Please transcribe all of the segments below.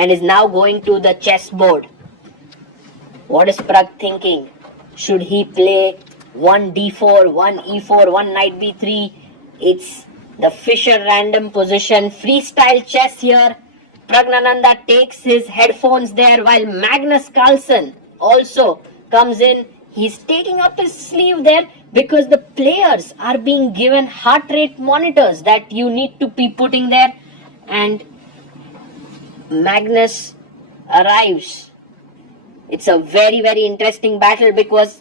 and is now going to the chessboard. What is Pragg thinking? Should he play 1 d4, 1 e4, 1 knight b3? It's the Fischer random position. Freestyle chess here. Praggnanandha takes his headphones there while Magnus Carlsen also comes in. He's taking up his sleeve there because the players are being given heart rate monitors that you need to be putting there. And Magnus arrives. It's a very, very interesting battle because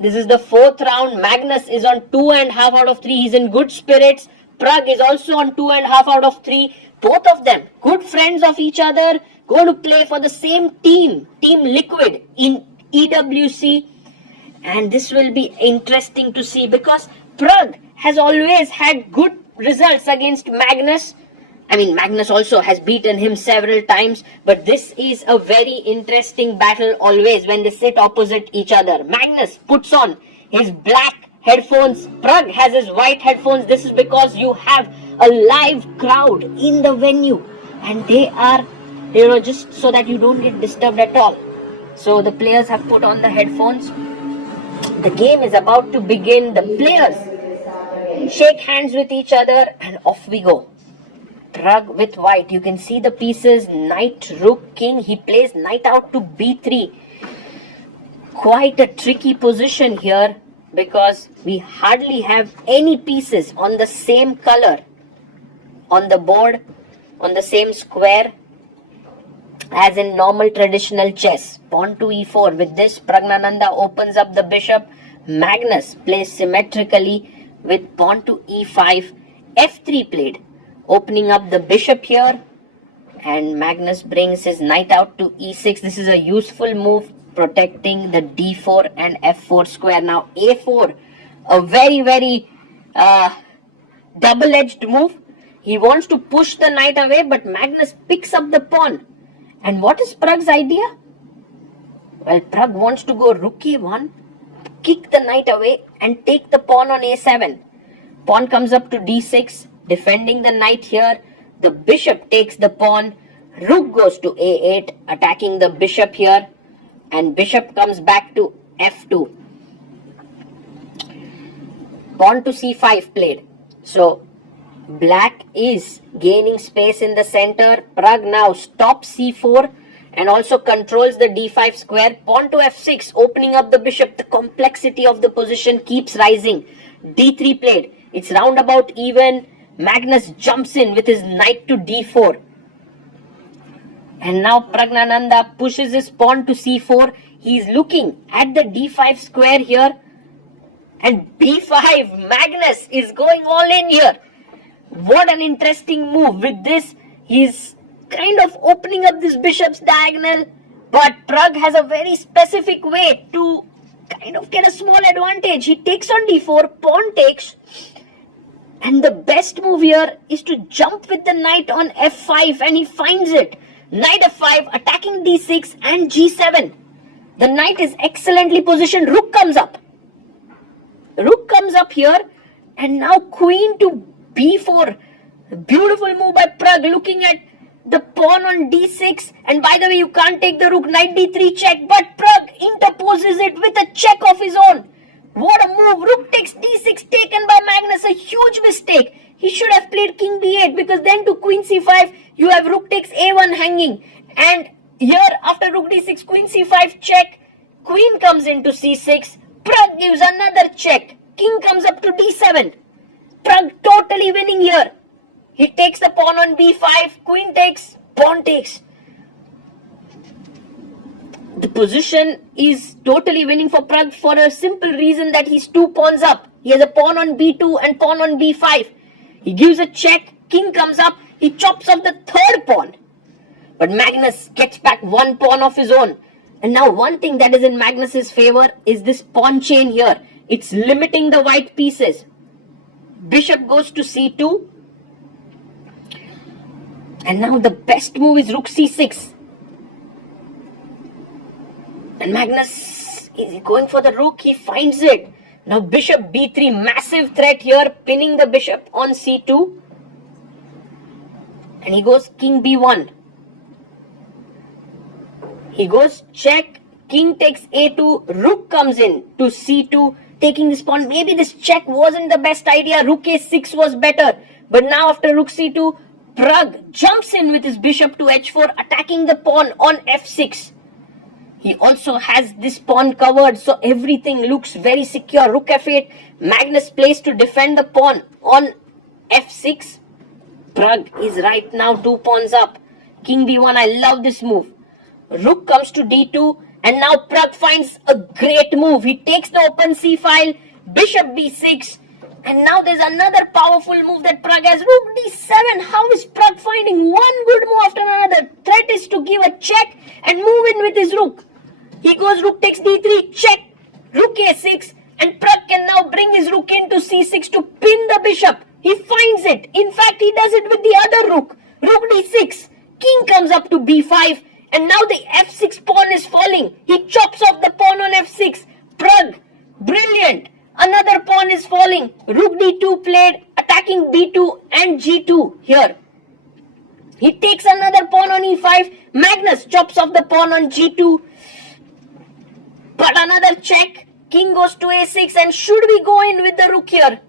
this is the 4th round. Magnus is on 2.5 out of 3. He's in good spirits. Pragg is also on 2.5 out of 3. Both of them, good friends of each other, going to play for the same team, Team Liquid in EWC. And this will be interesting to see because Pragg has always had good results against Magnus. I mean, Magnus also has beaten him several times, but this is a very interesting battle always when they sit opposite each other. Magnus puts on his black headphones. Pragg has his white headphones. This is because you have a live crowd in the venue and they are, just so that you don't get disturbed at all. So the players have put on the headphones. The game is about to begin. The players shake hands with each other and off we go. Pragg with white. You can see the pieces. Knight, rook, king. He plays knight out to b3. Quite a tricky position here because we hardly have any pieces on the same color on the board, on the same square as in normal traditional chess. Pawn to e4. With this, Praggnanandha opens up the bishop. Magnus plays symmetrically with pawn to e5. f3 played, opening up the bishop here. And Magnus brings his knight out to e6. This is a useful move, protecting the d4 and f4 square. Now a4, a very, very double-edged move. He wants to push the knight away, but Magnus picks up the pawn. And what is Pragg's idea? Well, Pragg wants to go rook e1, kick the knight away and take the pawn on a7. Pawn comes up to d6, defending the knight here. The bishop takes the pawn. Rook goes to a8, attacking the bishop here. And bishop comes back to f2. Pawn to c5 played. So black is gaining space in the center. Pragg now stops c4 and also controls the d5 square. Pawn to f6, opening up the bishop. The complexity of the position keeps rising. d3 played. It's roundabout even. Magnus jumps in with his knight to d4. And now Praggnanandha pushes his pawn to c4. He's looking at the d5 square here. And b5, Magnus is going all in here. What an interesting move. With this, he's kind of opening up this bishop's diagonal. But Pragg has a very specific way to kind of get a small advantage. He takes on d4, pawn takes. And the best move here is to jump with the knight on f5, and he finds it. Knight f5, attacking d6 and g7. The knight is excellently positioned. Rook comes up. Rook comes up here, and now queen to b4. Beautiful move by Pragg, looking at the pawn on d6. And by the way, you can't take the rook. Knight d3 check, but Pragg interposes it with a check of his own. What a move. Rook takes d6, taken by Magnus. A huge mistake. He should have played king b8, because then to queen c5, you have rook takes a1 hanging. And here, after rook d6, queen c5 check. Queen comes into c6. Pragg gives another check. King comes up to d7. Pragg totally winning here. He takes the pawn on b5. Queen takes, pawn takes. The position is totally winning for Pragg for a simple reason that he's 2 pawns up. He has a pawn on b2 and pawn on b5. He gives a check. King comes up. He chops off the 3rd pawn. But Magnus gets back 1 pawn of his own. And now one thing that is in Magnus's favor is this pawn chain here. It's limiting the white pieces. Bishop goes to c2. And now the best move is rook c6. And Magnus is going for the rook. He finds it. Now bishop b3. Massive threat here, pinning the bishop on c2. And he goes king b1. He goes check, king takes a2, rook comes in to c2, taking this pawn. Maybe this check wasn't the best idea, rook a6 was better. But now after rook c2, Pragg jumps in with his bishop to h4, attacking the pawn on f6. He also has this pawn covered, so everything looks very secure. Rook f8, Magnus plays to defend the pawn on f6. Pragg is right now 2 pawns up. King b1, I love this move. Rook comes to d2, and now Pragg finds a great move. He takes the open c file, bishop b6, and now there's another powerful move that Pragg has. Rook d7. How is Pragg finding one good move after another? Threat is to give a check and move in with his rook. He goes rook takes d3, check, rook a6, and Pragg can now bring his rook into c6 to pin the bishop. He finds it. In fact, he does it with the other rook. Rook d6, king comes up to b5, and now the f6 pawn is falling. He chops off the pawn on f6. Pragg, brilliant. Another pawn is falling. Rook d2 played, attacking b2 and g2 here. He takes another pawn on e5. Magnus chops off the pawn on g2. But another check. King goes to a6, and should we go in with the rook here?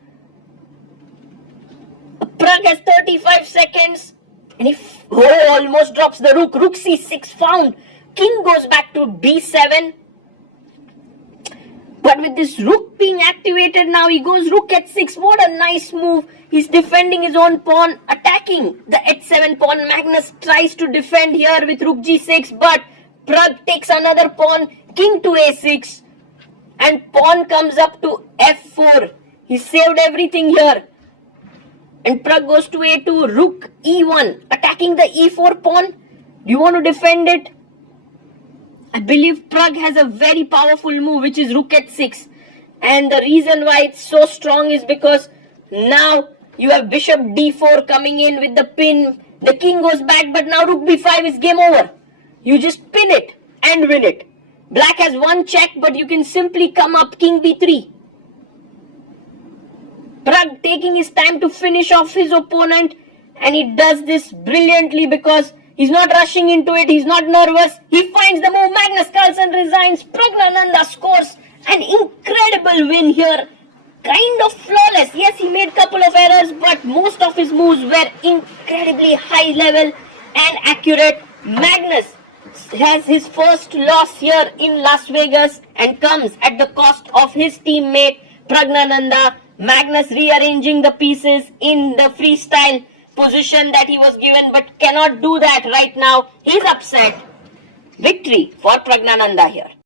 Pragg has 35 seconds. And he almost drops the rook. Rook c6 found. King goes back to b7. But with this rook being activated now, he goes rook h6. What a nice move. He's defending his own pawn, attacking the h7 pawn. Magnus tries to defend here with rook g6, but Pragg takes another pawn, king to a6, and pawn comes up to f4. He saved everything here. And Pragg goes to a2, rook e1, attacking the e4 pawn. Do you want to defend it? I believe Pragg has a very powerful move, which is rook h6. And the reason why it's so strong is because now you have bishop d4 coming in with the pin. The king goes back, but now rook b5 is game over. You just pin it and win it. Black has one check, but you can simply come up king b3. Pragg taking his time to finish off his opponent, and he does this brilliantly because he's not rushing into it, he's not nervous. He finds the move. Magnus Carlsen resigns. Praggnanandha scores an incredible win here. Kind of flawless. Yes, he made a couple of errors, but most of his moves were incredibly high level and accurate. Magnus has his first loss here in Las Vegas and comes at the cost of his teammate Praggnanandha. Magnus rearranging the pieces in the freestyle position that he was given, but cannot do that right now. He's upset. Victory for Praggnanandha here.